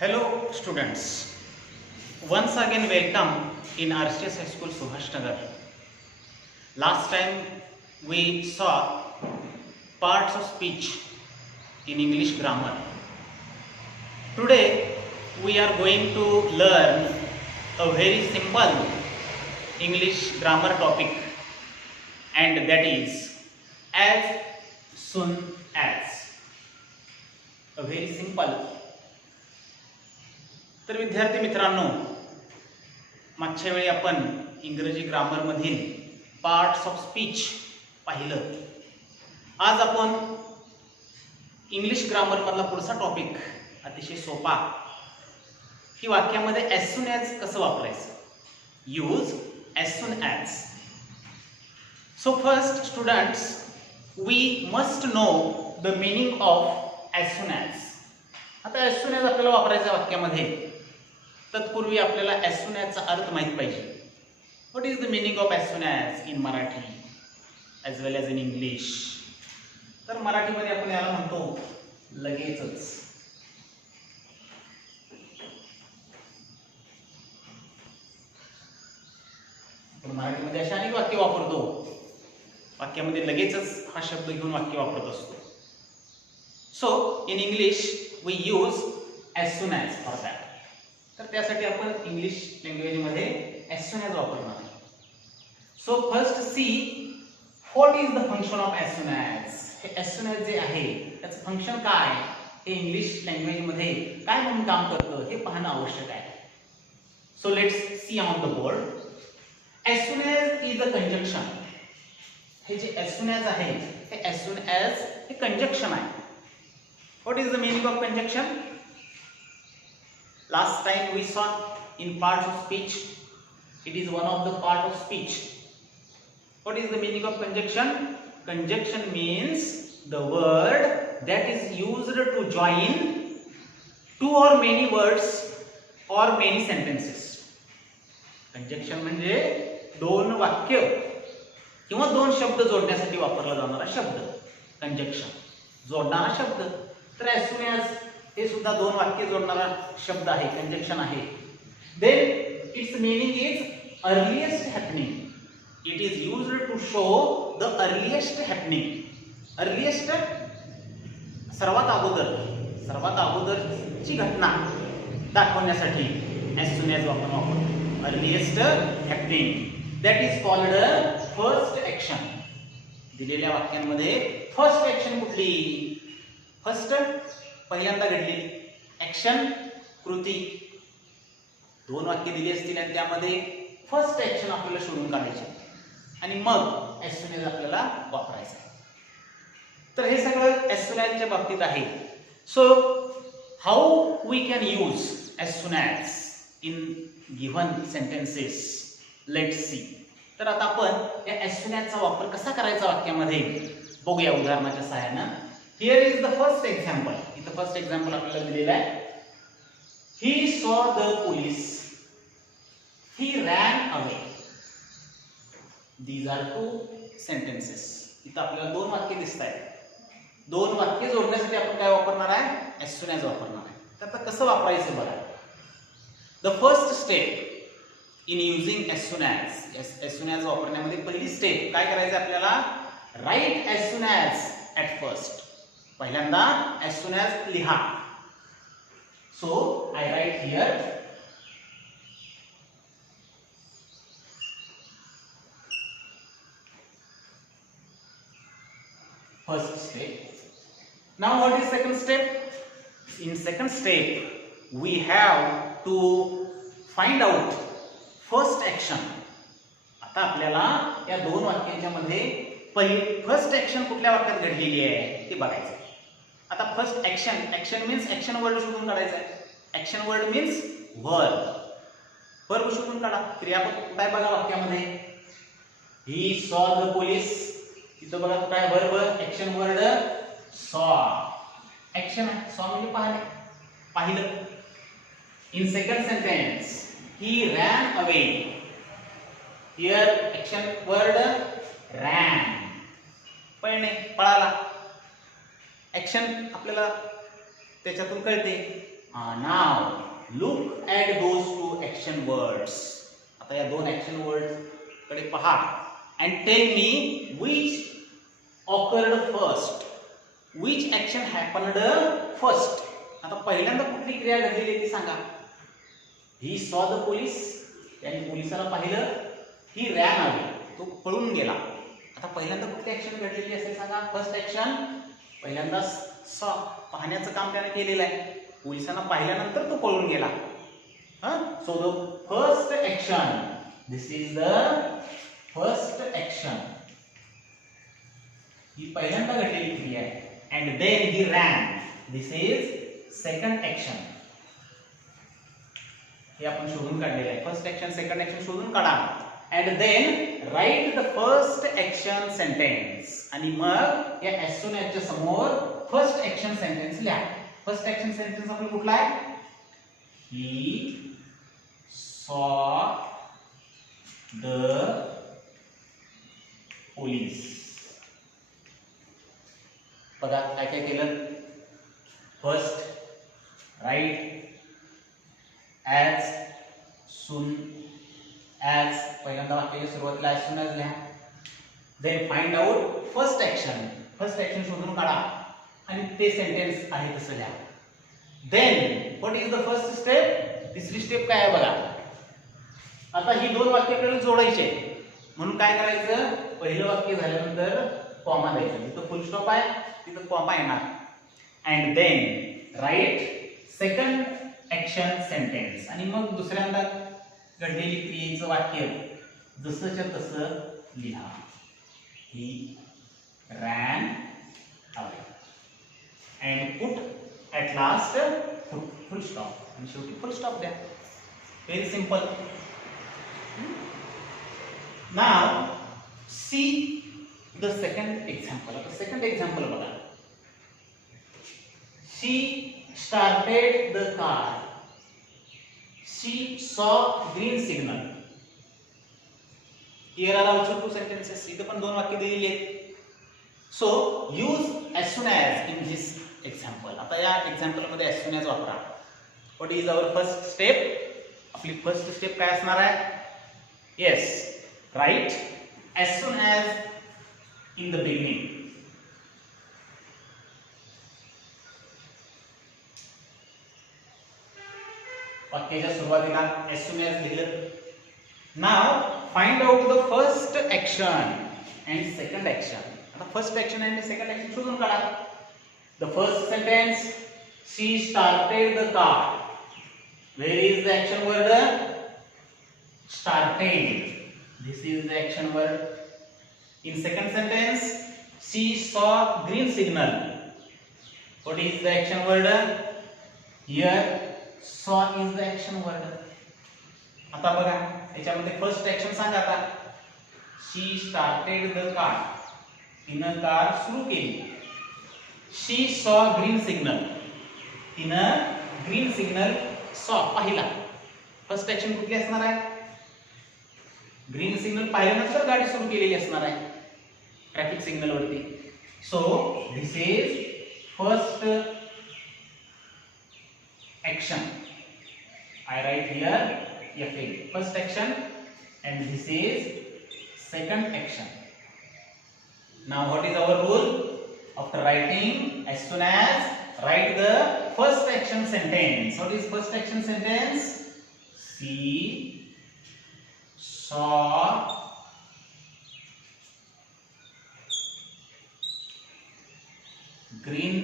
Hello students, once again welcome in RCS High School Subhash Nagar. Last time we saw parts of speech in English grammar. Today we are going to learn a very simple English grammar topic, and that is as soon as. A very simple. तर विद्यार्थी मित्रांनो, मागच्या वेळी आपण इंग्रजी grammar मधील parts of speech पाहिलं. आज आपण इंग्लिश ग्रामर मधला पुढचा टॉपिक अतिशय सोपा की वाक्यामध्ये as soon as कसं वापरायचं. Use as soon as. So first students, we must know the meaning of as soon as. आता as soon as आपल्याला वापरायचं वाक्यामध्ये, तत्पूर्वी आपल्याला as soon as चा अर्थ माहित पाहिजे. What is the meaning of as soon as in Marathi as well as in English? तर मराठीमध्ये आपण याला म्हणतो लगेचच. आपण मराठीमध्ये अशी अनेक वाक्य वापरतो. वाक्यामध्ये लगेचच हा शब्द घेऊन वाक्य वापरत असतो. So in English we use as soon as for that. तर त्यासाठी आपण इंग्लिश लँग्वेज मध्ये as soon as वापरणार आहे. So first see what is the function of as soon as. हे as soon as जे आहे त्याचं फंक्शन काय, हे इंग्लिश लँग्वेज मध्ये काय म्हणून काम करतं हे पाहणं आवश्यक आहे. So let's see on the board. As soon as is a conjunction. हे जे as soon as आहे हे as soon as हे कंजक्शन आहे. What is the meaning of conjunction? Last time we saw in parts of speech, it is one of the part of speech. What is the meaning of conjunction? Conjunction means the word that is used to join two or many words or many sentences. Conjunction म्हणजे दोन वाक्य किंवा दोन शब्द जोडण्यासाठी वापरला जाणारा शब्द. कंजक्शन जोडणारा शब्द. तर as soon as हे सुद्धा दोन वाक्य जोडणारा शब्द आहे, कंजक्शन आहे. Then its meaning is earliest happening. It is used to show the earliest happening. Earliest सर्वात अगोदरची घटना दाखवण्यासाठी as soon as आपण वापरतो. Earliest happening. That is called first action. दिलेल्या वाक्यांमध्ये फर्स्ट ऍक्शन कुठली? फर्स्ट पहिल्यांदा घडलेली ऍक्शन, कृती. दोन वाक्य दिली असतील आणि त्यामध्ये फर्स्ट ऍक्शन आपल्याला शोधून काढायचे आणि मग as soon as आपल्याला वापरायचं. तर हे सगळं as soon as च्या बाबतीत आहे. So how we can use as soon as in given sentences. Let's see. तर आता आपण या as soon as चा वापर कसा करायचा वाक्यामध्ये बघूया उदाहरणाच्या सहाय्याने. Here is the first example. इथं फर्स्ट एक्झाम्पल आपल्याला दिलेलं आहे. He saw the police. He ran away. These are two sentences. इथं आपल्याला दोन वाक्य दिसत आहेत. दोन वाक्य जोडण्यासाठी आपण काय वापरणार आहे? as soon as वापरणार आहे. तर आता कसं वापरायचं बघा. The first step in using as soon as. as soon as वापरण्यामध्ये पहिली स्टेप काय करायचं आपल्याला? Write as soon as at first. पहिल्यांदा as soon as लिहा. So I write here first step. Now what is second step? In second step we have to find out first action. आता आपल्याला या दोन वाक्यांच्या मध्ये पहिली फर्स्ट ऍक्शन कुठल्या वाक्यात घडलेली आहे ते बघायचं. आता first action means action word शोधून काढायचा आहे. ऍक्शन वर्ड मीन्स वर्ब शोधून काढा. क्रियापद कुठे आहे बघा वाक्यामध्ये? He saw the police. इथं बघा कुठे आहे वर्ब? ऍक्शन वर्ड सॉ. ऍक्शन आहे. सॉ म्हणजे पाहिलं. In second sentence he ran away. Here action word ran. पळणे, पळाला. ऍक्शन आपल्याला त्याच्यातून कळते. Now look at those two action words. आता या दोन action words कडे पहा and tell me which occurred first. Which action happened first? आता पहिल्यांदा कुठली क्रिया घडलेली ती सांगा. He saw the police. त्याने पोलिसाला पाहिलं. He ran away. तो पळून गेला. आता पहिल्यांदा कुठली ऍक्शन घडलेली असेल सांगा. फर्स्ट ऍक्शन पहिल्यांदा सॉ पाहण्याचं काम त्याने केलेलं आहे. पोलिसांना पाहिल्यानंतर तो पळून गेला. So the first action, this is the first action, ही पहिल्यांदा घडलेली क्रिया आहे. And then he ran, this is second action. हे आपण शोधून काढलेलं आहे. फर्स्ट ऍक्शन सेकंड ऍक्शन शोधून काढा. And then write the first action sentence. आणि मग या as soon as च्या समोर first action sentence लिहा. First action sentence आपला कुठला आहे? He saw the police. बघा काय काय केलं. First write as soon as, पहिल्यांदा वाक्याच्या सुरुवातीला as soon as लिहा. then find out first action, first action शोधून काढा आणि ते सेंटेन्स आहे तसं लिहा. then what is the first step? तिसरी स्टेप काय आहे बघा. आता ही दोन वाक्य आपल्याला जोडायची म्हणून काय करायचं. पहिलं वाक्य झाल्यानंतर कॉमा द्यायचा. जिथं फुल स्टॉप आहे तिथं कॉमा येणार. And then write second action sentence. आणि मग दुसऱ्यांदा घडलेली क्रियेचं वाक्य जसंच्या तसं लिहा. He ran away and put at last full stop. आणि शेवटी फुल स्टॉप द्या. Very simple. Now see the second example. आता सेकंड एक्झाम्पल बघा. She started the car. She saw green signal. Here are also two sentences. इथे पण दोन वाक्य दिलेली आहेत. So use as soon as in this example. आता या एक्झाम्पल मध्ये as soon as वापरा. What is our first step? आपली फर्स्ट स्टेप काय असणार आहे? Yes, right. As soon as in the beginning. वाक्याच्या सुरुवातीला as soon as लिहिलं. Now find out the first action and second action. आता फर्स्ट ऍक्शन आणि सेकंड ऍक्शन शोधून काढा. The first sentence, she started the car. Where is the action word? Started. This is the action word. In second sentence, she saw green signal. What is the action word? Here saw is the action word. आता बघा याच्यामध्ये first action सांगा. आता she started the car. तिनं car सुरू केली. she saw green signal. तिनं green signal saw पाहिला. फर्स्ट ऍक्शन कुठली असणार आहे? ग्रीन सिग्नल पाहिल्यानंतर गाडी सुरू केलेली असणार आहे ट्रॅफिक सिग्नल वरती. So this is first action. I write here FA, first action, and this is second action. Now what is our rule? After writing as soon as, write the first action sentence. What is first action sentence? She saw green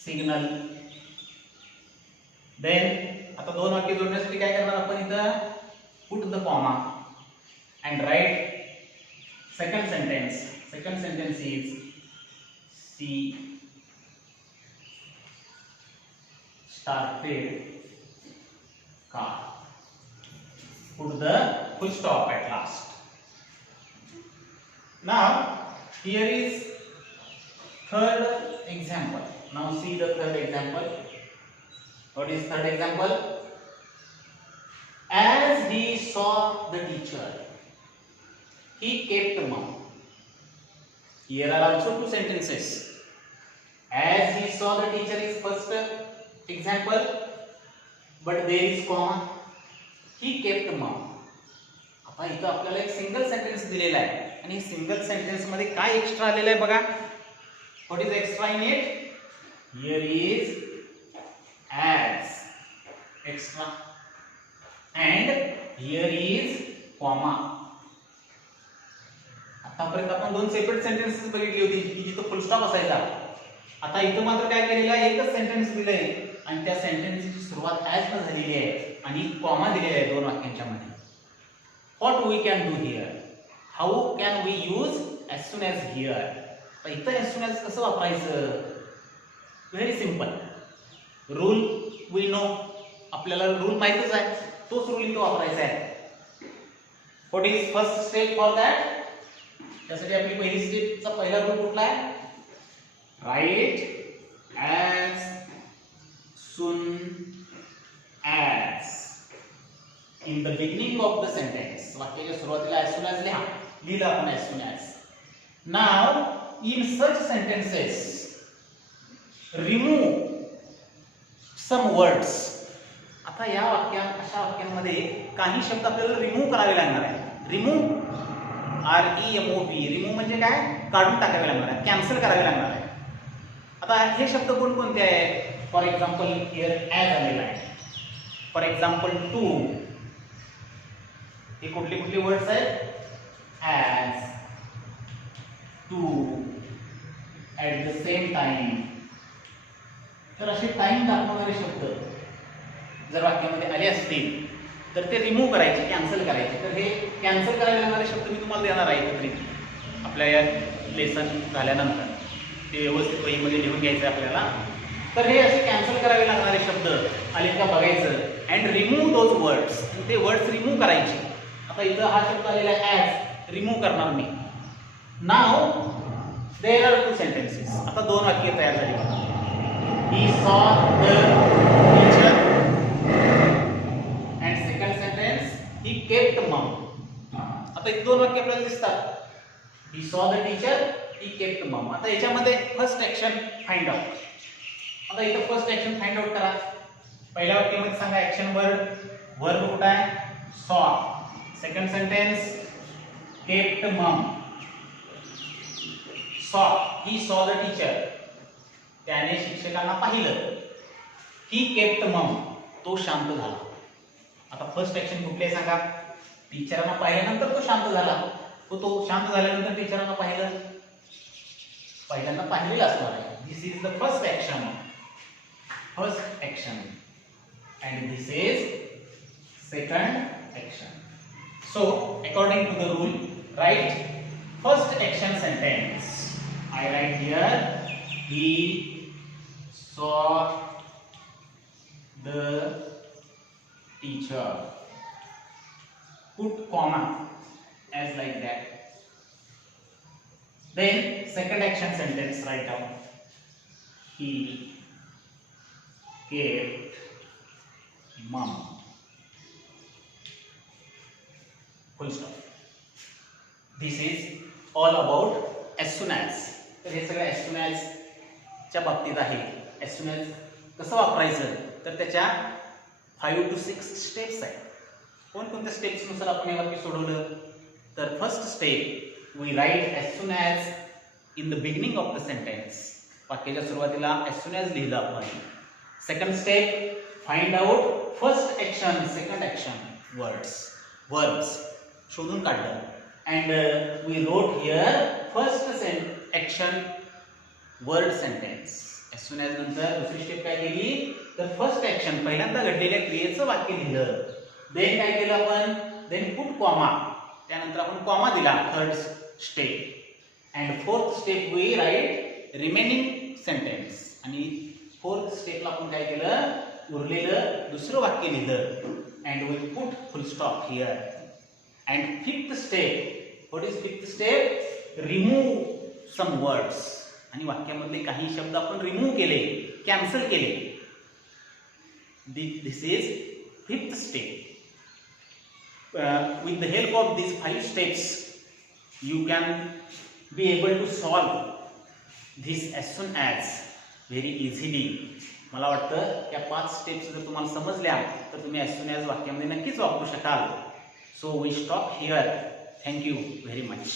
signal. Then आता दोन वाक्य जोडण्यासाठी काय करणार आपण इथं put the comma and write second sentence. Second sentence is she started car. Put the full stop at last. Now here is third example. Now see the third example. What is third example? As he saw the teacher, he kept mum. Here are also two sentences. As he saw the teacher is first example, but there is comma, he kept मम. आता इथं आपल्याला एक single sentence दिलेला आहे आणि single sentence मध्ये काय एक्स्ट्रा आलेलं आहे बघा. What is extra in it? Here is as extra and here is comma. आतापर्यंत आपण दोन सेपरेट सेंटेन्सेस बघितली होती की जिथं फुल स्टॉप असायचा. आता इथं मात्र काय केलेलं आहे, एकच सेंटेन्स दिलंय आणि त्या सेंटेन्सची सुरुवात ऍज न झालेली आहे आणि कॉमा दिलेला आहे दोन वाक्यांच्या मध्ये. What we can do here, how can we use as soon as here. इथं एज सून एज कसं वापरायचं? Very simple. Rule we know, आपल्याला रूल माहितच आहे, तोच रूल इथं वापरायचा आहे. What is first step for that? त्यासाठी आपली पहिली स्टेपचा पहिला रूल कुठला आहे? Write as soon as in the beginning of the sentence. वाक्याच्या सुरुवातीला ॲज सून ॲज लिहिलं आपण as soon as. Now in such sentences remove some words. आता या अशा वाक्यांमध्ये काही शब्द आपल्याला रिमूव्ह करावे लागणार आहे. रिमूव्ह, REMOV, रिमूव्ह म्हणजे काय? काढून टाकावे लागणार आहे, कॅन्सल करावे लागणार आहे. आता हे शब्द कोणकोणते आहेत? फॉर एक्झाम्पल हिअर ॲज आलेला आहे. फॉर एक्झाम्पल टू, हे कुठले कुठले वर्ड्स आहेत? As, to, at the same time. तर असे टाइम दाखवणारे शब्द जर वाक्यामध्ये आले असतील तर ते रिमूव्ह करायचे, कॅन्सल करायचे. तर हे कॅन्सल करायला लागणारे शब्द मी तुम्हाला देणार आहे एकत्रित आपल्या या लेसन झाल्यानंतर. ते व्यवस्थित वहीमध्ये लिहून घ्यायचं आहे आपल्याला. तर हे असे कॅन्सल करावे लागणारे शब्द आले का बघायचं अँड रिमूव्ह दोज वर्ड्स. ते वर्ड्स रिमूव्ह करायचे. आता इथं हा शब्द आलेला आहे ॲज, रिमूव्ह करणार मी. नाव देयर आर टू सेंटेन्सेस. आता दोन वाक्य तयार झाली. He saw the teacher and second sentence he kept mum. आता एक दोन वाक्य आपल्याला दिसतात. He saw the teacher, he kept mum. आता याच्यामध्ये फर्स्ट ऍक्शन फाइंड आउट. आता इथं फर्स्ट ऍक्शन फाइंड आउट करा. पहिल्या वाक्यामध्ये सांगा ऍक्शन वर्ब कुठे आहे? saw. Second sentence kept mum. saw, he saw the teacher, त्याने शिक्षकांना पाहिलं. ही केप्ट मम, तो शांत झाला. आता फर्स्ट ऍक्शन कुठली आहे सांगा? टीचरांना पाहिल्यानंतर तो शांत झाला. तो शांत झाल्यानंतर टीचरांना पाहिलं, पहिल्यांदा पाहिलेलं असणार आहे. This is the first action. First action and this is second action. So according to the rule write first action sentence. I write here he saw the teacher. Put comma as like that. Then second action sentence write down. He kept mum. Full stop. This is all about as soon as. तर हे सगळं as soon as च्या बाबतीत आहे. as soon as कसं वापरायचं तर त्याच्या 5 to 6 स्टेप्स आहेत. कोणकोणत्या स्टेप्सनुसार आपण हे वाक्य सोडवलं तर first step we write as soon as in the beginning of the sentence. वाक्याच्या सुरुवातीला as soon as लिहिलं आपण. Second step find out first action, second action verbs शोधून काढलं. and we wrote here first action word sentence. as soon as नंतर दुसरी step काय केली तर फर्स्ट ऍक्शन पहिल्यांदा घडलेल्या क्रियेचं वाक्य लिहिलं. देन काय केलं आपण? देन पुट कॉमा, त्यानंतर आपण कॉमा दिला third step. And fourth step we write remaining sentence. आणि फोर्थ स्टेपला आपण काय केलं? उरलेलं दुसरं वाक्य लिहिलं. And we put full stop here. And fifth step, what is fifth step? Remove some words. आणि वाक्यामधले काही शब्द आपण रिमूव्ह केले, कॅन्सल केले. This is fifth step. with the help of these 5 steps you can be able to solve this as soon as very easily. मला वाटतं या 5 स्टेप्स जर तुम्हाला समजल्या तर तुम्ही ॲज सून ॲज वाक्यामध्ये नक्कीच वापरू शकाल. So we stop here. Thank you very much.